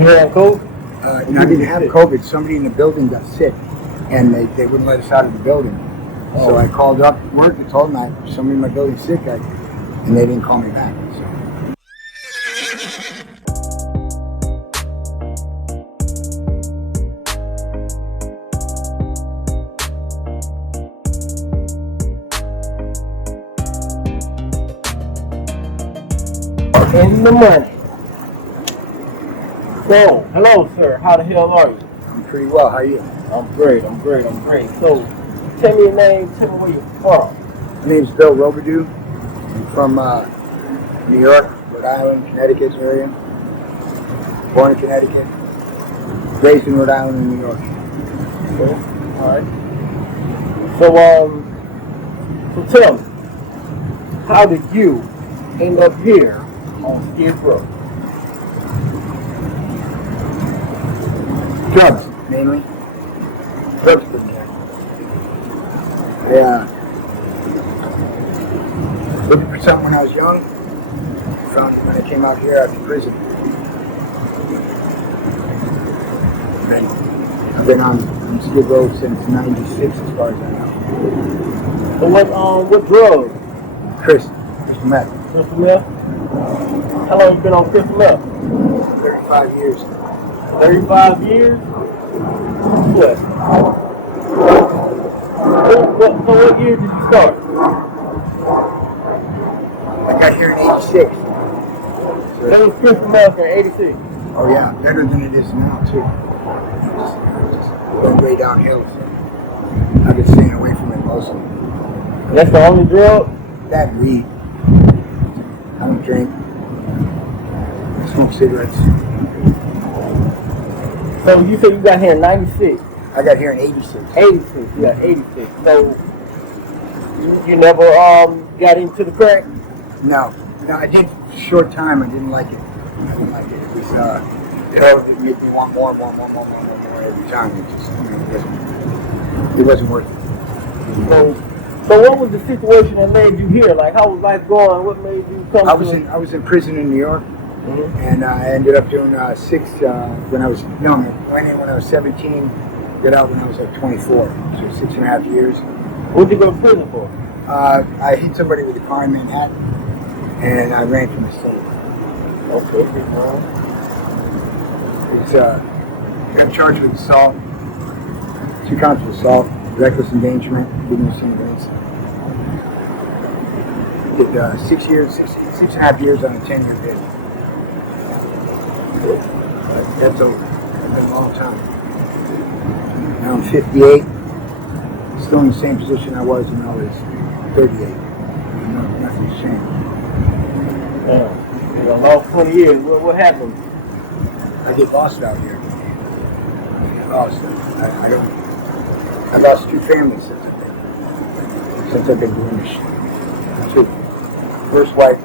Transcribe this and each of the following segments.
You had COVID? I didn't have COVID. Somebody in the building got sick, and they wouldn't let us out of the building. So I called up work and told them somebody in my building's sick, and they didn't call me back. So. In the money. So, hello, sir. How the hell are you? I'm pretty well. How are you? I'm great. So, tell me your name. Tell me where you're from. My name's Bill Robidoux. I'm from New York, Rhode Island, Connecticut area. Born in Connecticut. Raised in Rhode Island and New York. Okay. All right. So tell me, how did you end up here on Skid Row? Drugs, mainly. Drugs for me. Yeah. Looking for something when I was young. Found it when I came out here after prison. And I've been on Skid Row since '96, as far as I know. So what drug? Crystal meth. Crystal meth? How long you been on crystal meth? 35 years. 35 years? What? So what year did you start? I got here in '86. That was crystal meth in '86. Oh yeah, better than it is now too. Just going way downhill. So I've been staying away from it mostly. That's the only drug? That weed. I don't drink. I smoke cigarettes. So you said you got here in '96. I got here in '86. 86, yeah, 86. So you never got into the crack? No, I did short time. I didn't like it. It was it made me want more every time. It wasn't worth it. So what was the situation that made you here? Like, how was life going? What made you come? I was in prison in New York, and I ended up doing six when I was went in when I was 17, got out when I was like 24, so 6.5 years. What did you go to prison for? I hit somebody with a car in Manhattan, and I ran from the state. Okay. It's got charged with assault, 2 counts of assault, reckless endangerment, leaving the scene of incident. Did 6.5 years on a 10-year bid. That's over. It's been a long time. Now I'm 58, still in the same position I was when I was 38. Nothing's changed. Damn. You lost 20 years. What happened? I get lost out here. I lost 2 families since I've been doing this shit. 2. First wife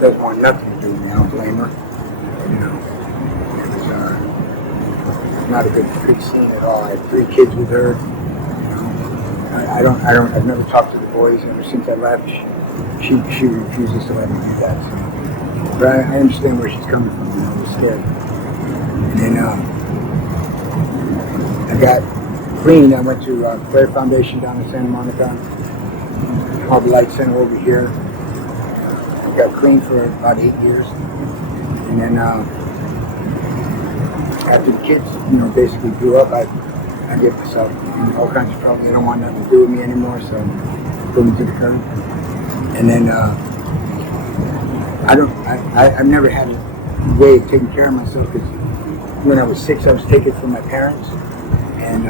doesn't want nothing to do with me. I don't blame her. It was not a good scene at all. I had 3 kids with her. I've never talked to the boys ever since I left. She refuses to let me do that. So. But I understand where she's coming from. I was scared. And then I got clean. I went to Claire Foundation down in Santa Monica. Harbour Light Center over here. I got clean for about 8 years. And then after the kids, basically grew up, I get myself in all kinds of trouble. They don't want nothing to do with me anymore, so put me to the curb. And then I've never had a way of taking care of myself because when I was 6, I was taken from my parents and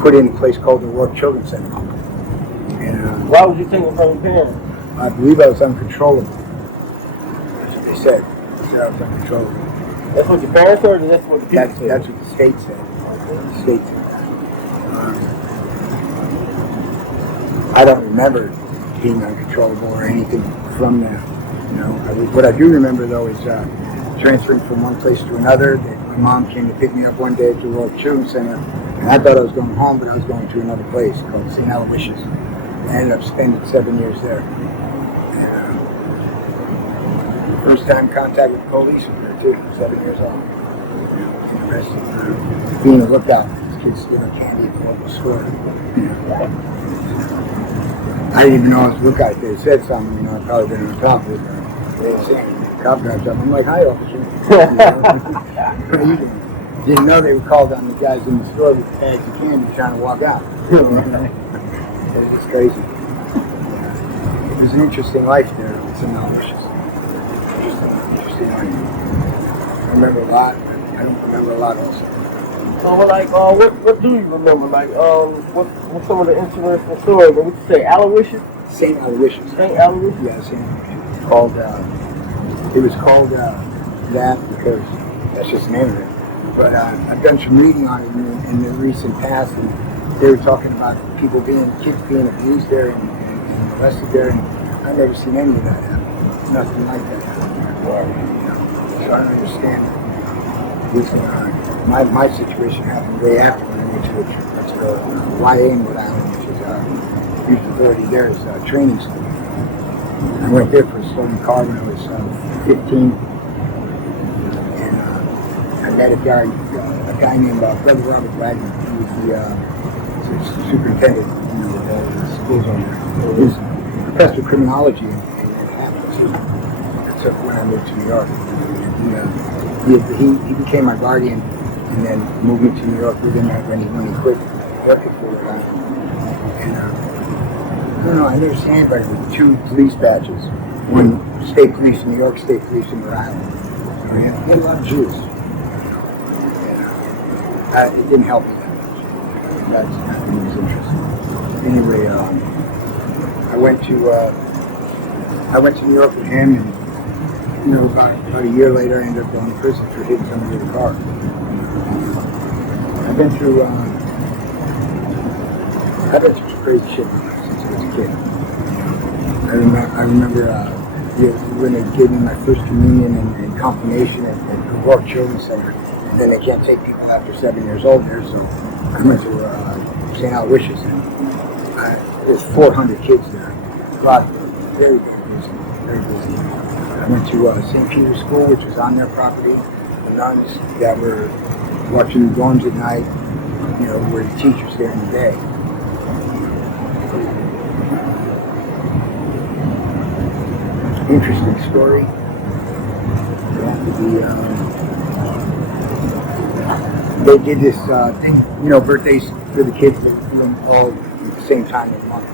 put in a place called the O'Rourke Children's Center. And why was you taken from your parents? I believe I was uncontrollable. That's what they said. They said I was uncontrollable. That's what your parents heard, or that's what the people said? That's what the state said. The state said that. I don't remember being uncontrollable or anything from that. What I do remember though is transferring from one place to another. My mom came to pick me up one day at the O'Rourke Children's Center, and I thought I was going home, but I was going to another place called St. Aloysius. I ended up spending 7 years there. And, first time contact with the police was too, 7 years old. And the rest of being a lookout. These kids stealing candy at the local store. I didn't even know I was a lookout. If they said something, I probably been on top of it. They didn't say anything. The cop drives up. I'm like, hi, officer. What are you doing? Didn't know they were called on the guys in the store with bags of candy trying to walk out. It was just crazy. It was an interesting life there. It's a malicious. Interesting life. I remember a lot. I don't remember a lot also. So, like, what do you remember? Like, what's some of the interesting stories? What would you say, Aloysius? St. Aloysius. St. Aloysius? Yeah, St. Aloysius. It was called that because that's just the name of it. But I've done some reading on it in the recent past, and they were talking about kids being abused there and molested there, and I've never seen any of that happen. Nothing like that happen. So I don't understand what's going on. My situation happened way after when I went to the YA in Rhode Island, which is youth authority there is a training school. I went there for a stolen car when I was 15, and I met a guy named Brother Robert Wagner. He was the superintendent, of the schools on there. He was a professor of criminology in Manhattan. That's when I moved to New York. He became my guardian, and then moved me to New York with him when he quit working for Rhode Island. And I don't know, I never seen anybody with 2 police badges. One state police in New York, state police in Rhode Island. So he had a lot of Jews. And it didn't help me that much. That was interesting. Anyway, I went to New York with him, and about a year later, I ended up going to prison for hitting somebody with a car. I've been through some crazy shit since I was a kid. I remember when they gave me my first communion and confirmation at the Rourke Children's Center, and then they can't take people after 7 years old there, so I went to St. Aloysius, and there's 400 kids there. A lot of very, very busy. I went to St. Peter's School, which was on their property. The nuns that were watching the dorms at night, were the teachers there in the day. Interesting story. They did this thing, birthdays for the kids all at the same time of the month.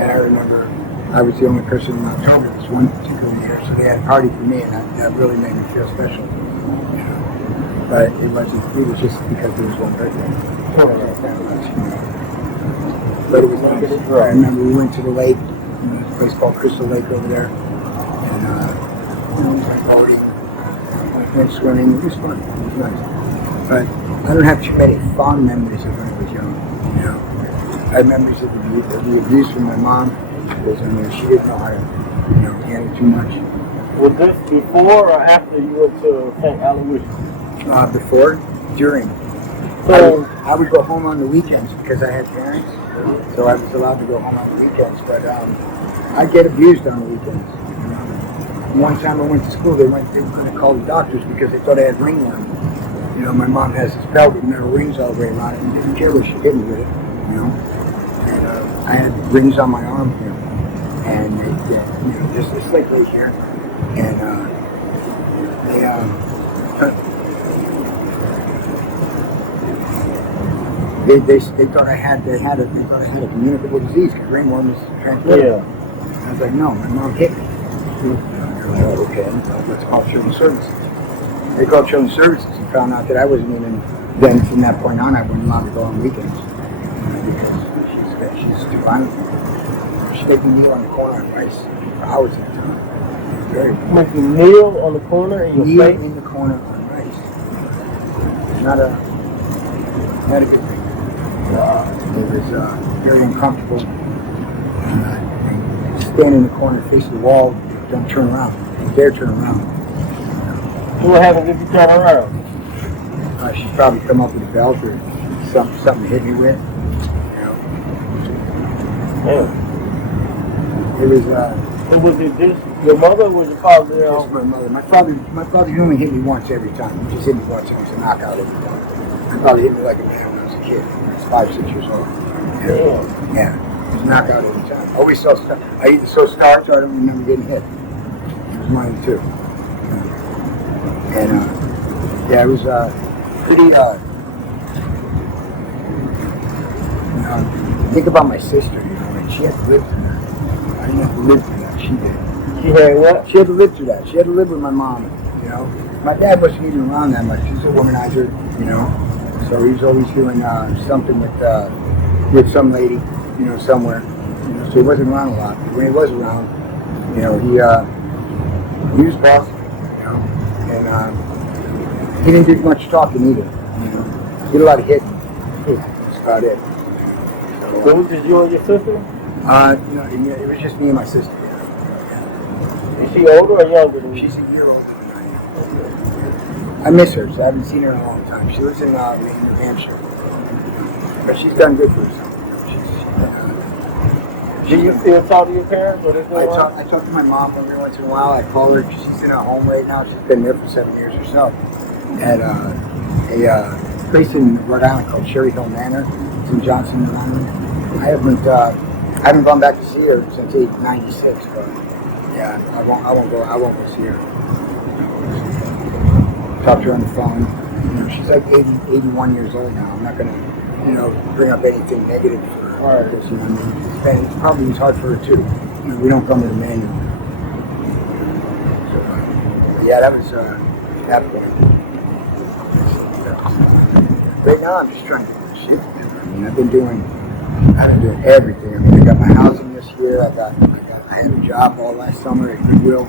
And I remember I was the only person in October this one particular year, so they had a party for me, and that really made me feel special. But it was just because there was one birthday. But it was nice. I remember we went to the lake, a place called Crystal Lake over there, and already went swimming. It was fun. It was nice. But I don't have too many fond memories of when I was young. I have memories of the abuse from my mom, because she didn't know how to handle too much. Was this before or after you went to St. Aloysius? Before, during. So I would go home on the weekends because I had parents, so I was allowed to go home on the weekends. But I'd get abused on the weekends. One time I went to school, they were going to call the doctors because they thought I had ringworm. My mom has this belt with metal rings all the way around it, and didn't care what she hit me with it. And I had rings on my arm here, and just like right here, and they thought I had a communicable disease because ringworm is transmitted. Yeah. I was like, no, my mom hit me. Okay, let's call Children's Services. They called Children's Services and found out that I wasn't even. Then from that point on, I wasn't allowed to go on weekends because she's too violent. She made me kneel on the corner on Rice for hours at a time. Very. Make you kneel on the corner and kneel in the corner on Rice. Not a good thing. It was very uncomfortable. Stand in the corner, face the wall, don't turn around. Don't dare turn around. What happens if you turn around? She'd probably come up with a belt or something to hit me with. Yeah. It was So was it just your mother or was your father there? Just my mother. My father only hit me once every time. He just hit me once and it was a knockout every time. My father hit me like a man when I was a kid. I was 5, 6 years old. Yeah. It was a knockout every time. Always saw stuff. I either saw stars or I don't remember getting hit. It was mine too. And yeah, it was pretty. Think about my sister. And she had to live through that. I didn't have to live through that. She did. She had what? She had to live through that. She had to live with my mom. My dad wasn't even around that much. He's a womanizer. So he was always doing something with some lady, somewhere. So he wasn't around a lot. But when he was around, he was bossy. And he didn't do much talking either. He did a lot of hitting. That's about it. So it was just you and your sister? It was just me and my sister. Is she older or younger than you? She's a year older than I am. I miss her, so I haven't seen her in a long time. She lives in New Hampshire. But she's done good for herself. Do you still talk to your parents? Or I talk to my mom every once in a while. I call her. She's in her home right now. She's been there for 7 years or so. At a place in Rhode Island called Cherry Hill Manor. It's in Johnson, Rhode Island. I haven't gone back to see her since '96, but yeah, I won't go see her. Talk to her on the phone. She's like 81 years old now. I'm not gonna, bring up anything negative for her. Because, it's probably hard for her too. We don't come with a manual. So, yeah, that was that point. Right now, I'm just trying to do shit. I've been doing everything. I got my housing this year. I had a job all last summer at Goodwill.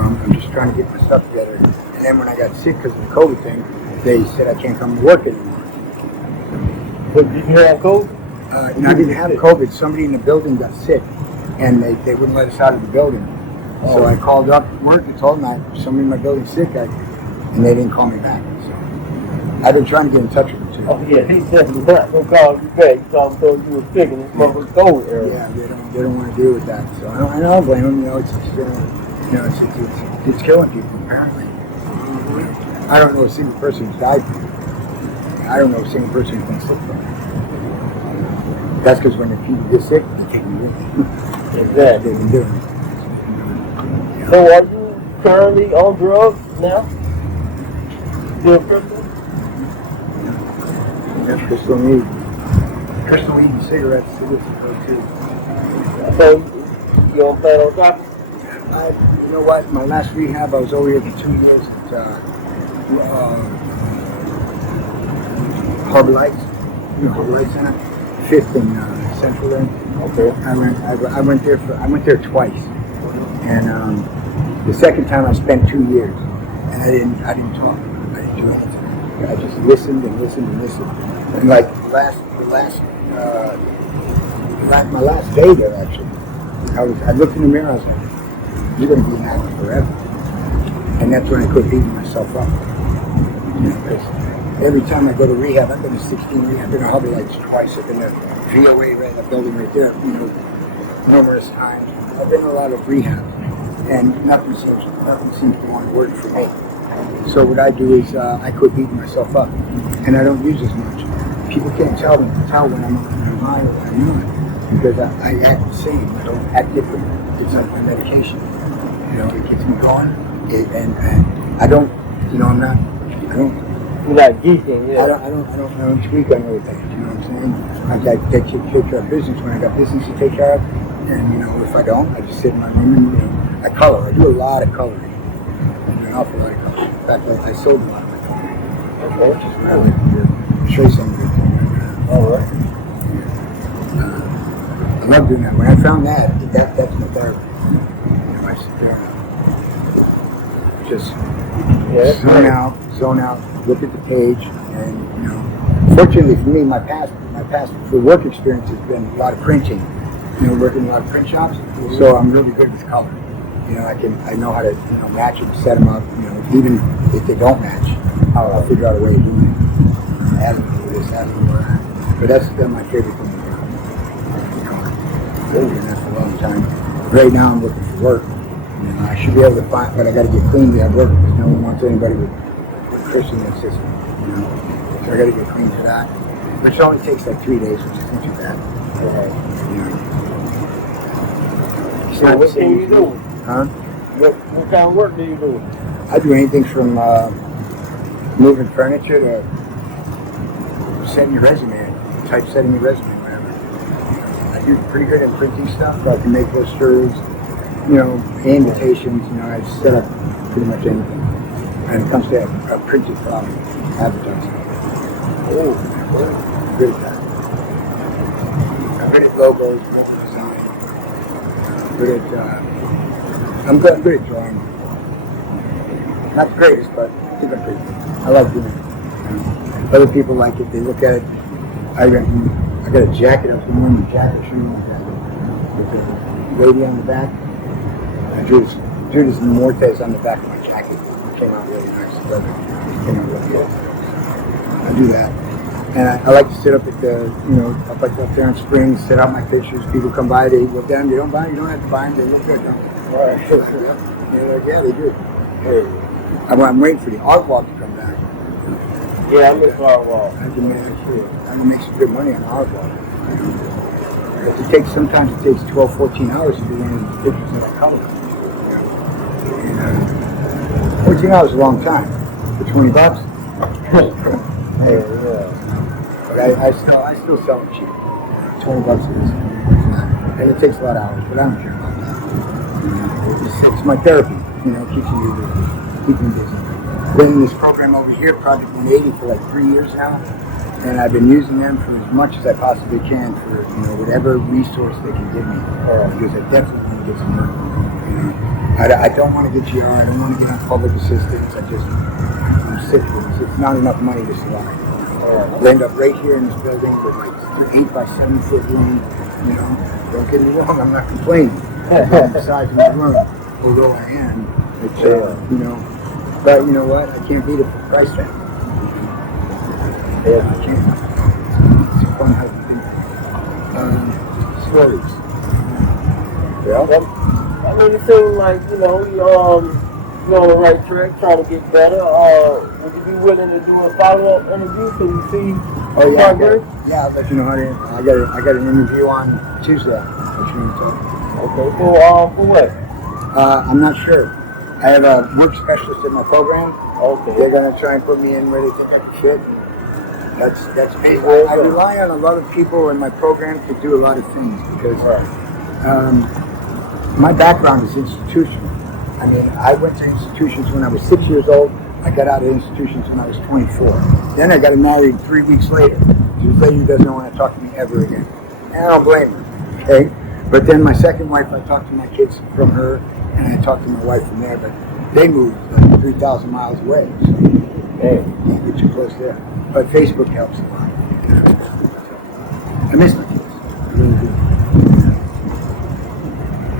I'm just trying to get my stuff together. And then when I got sick because of the COVID thing, they said I can't come to work anymore. But did you have COVID? I didn't have COVID. Somebody in the building got sick, and they wouldn't let us out of the building. So I called up work and told them somebody in my building's sick, and they didn't call me back. So I've been trying to get in touch with them too. Oh yeah, he's definitely not gonna call you back. He told him you were sick and this motherfucker's COVID area. Yeah, they don't want to deal with that. So I don't blame them. It's killing people apparently. I don't know a single person who's died from it. I don't know a single person who's been sick from it. That's because when the people get sick, they take them with them. Exactly. They've been doing it. So are you currently on drugs now? Still crystal? Yeah, crystal weed. Crystal weed and cigarettes too. So you don't plan on dropping? You know what? My last rehab, I was over here for 2 years at Harbor Lights. Harbor Lights Center, 5th and Central there. Okay. I went there twice, and the second time I spent 2 years, and I didn't talk. I didn't do anything. I just listened and listened and listened. And like my last day there actually, I looked in the mirror. I was like, "You're going to be an actor forever." And that's when I quit beating myself up. Because every time I go to rehab, I've been to 16 rehab. I've been to Harbor Lights twice. I've been to VOA, right in the building right there, numerous times. I've been to a lot of rehab, and nothing seems to want to work for me. So what I do is I quit beating myself up, and I don't use as much. People can't tell when I'm high or when I'm not, because I act the same. I don't act different. It's like my medication. It gets me going, and I don't. I'm not. I don't. You're not geeking, yeah. I don't tweak on everything. You know what I'm saying? I got to take care of business when I got business to take care of, and if I don't, I just sit in my room and I color. I do a lot of coloring. I do an awful lot of coloring. In fact, I sold a lot of my coloring. Okay. Which is what I like to do. Show some of it. All right. I love doing that. When I found that's my therapy. I sit there, just zone out, look at the page, and fortunately for me, my past for work experience has been a lot of printing. Working in a lot of print shops, so I'm really good with color. I know how to match them, set them up. Even if they don't match, I'll figure out a way of doing it. Add them to this, add them to that. But that's my favorite thing to do. Been doing that for a long time. Right now I'm looking for work. You know, I should be able to find, but I got to get clean to have work because no one wants anybody with Chris in their system. You know, so I got to get clean for that. Which only takes like 3 days, which isn't too bad. You know. It's So not what the same can you do? Huh? What kind of work do you do? I do anything from moving furniture to setting your resume, typesetting your resume, whatever. I do pretty good at printing stuff. I can make posters, you know, invitations. You know, I set up pretty much anything. And it comes to a printed advertising. Oh, I'm good at that. I'm good at logos, mobile design. I'm good at drawing. Not the greatest, but I think I'm pretty good. I like doing it. Other people like it. They look at it. I got a jacket up in one, the jacket shoe with the lady on the back. I drew this Mortez on the back of my jacket. It came out really nice. Leather. Came out really good. I do that. And I like to sit up at the, you know, up there in Springs, set out my pictures. People come by, they look down. They don't buy them. You don't have to buy them. They look good. Right. They're like, yeah, they do. Hey. I'm waiting for the art walk to come back. yeah, I miss art walk. I can make some good money on art walk. Sometimes it takes 12, 14 hours to do one of these pictures that I color. 14 hours is a long time. For $20. Hey, yeah. But I still sell it cheap. $20 is not. And it takes a lot of hours, but I don't care about that. It's my therapy. You know, keeps me busy. Been in this program over here, Project 180, for like 3 years now, and I've been using them for as much as I possibly can for, you know, whatever resource they can give me, because I definitely want to get some work. You know, I don't want to get GR, I don't want to get on public assistance. I'm sick of this. It's not enough money to survive. I'll end up right here in this building with like 8 by 7 foot room. You know, don't get me wrong, I'm not complaining. I'm the size of my room, although I am. It's, you know, but you know what? I can't beat it for price tag. Yeah, I can't. It's a fun how to think. Stories. Yeah. I mean, it seems like, you know, you're on the right track, trying to get better. Would you be willing to do a follow-up interview so you see progress? I'll let you know how to. I got an interview on Tuesday. Okay, for what? I'm not sure. I have a work specialist in my program. Okay. They're gonna try and put me in where they think I can fit. That's me. I rely on a lot of people in my program to do a lot of things because my background is institutional. I mean, I went to institutions when I was 6 years old. I got out of institutions when I was 24. Then I got married 3 weeks later. This lady doesn't want to talk to me ever again. And I don't blame her, okay? But then my second wife, I talked to my kids from her, and I talked to my wife from there, but they moved like 3,000 miles away. So, hey, can't get too close there. But Facebook helps a lot. I miss my kids. I really do.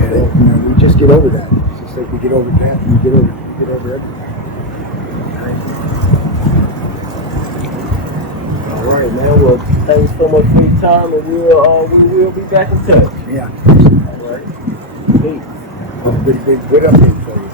And, you know, we just get over that. It's just like we get over that and we get over everything. All right, man. Well, thanks so much for your time, and we will be back in touch. Yeah. All right. Peace. Good update for you.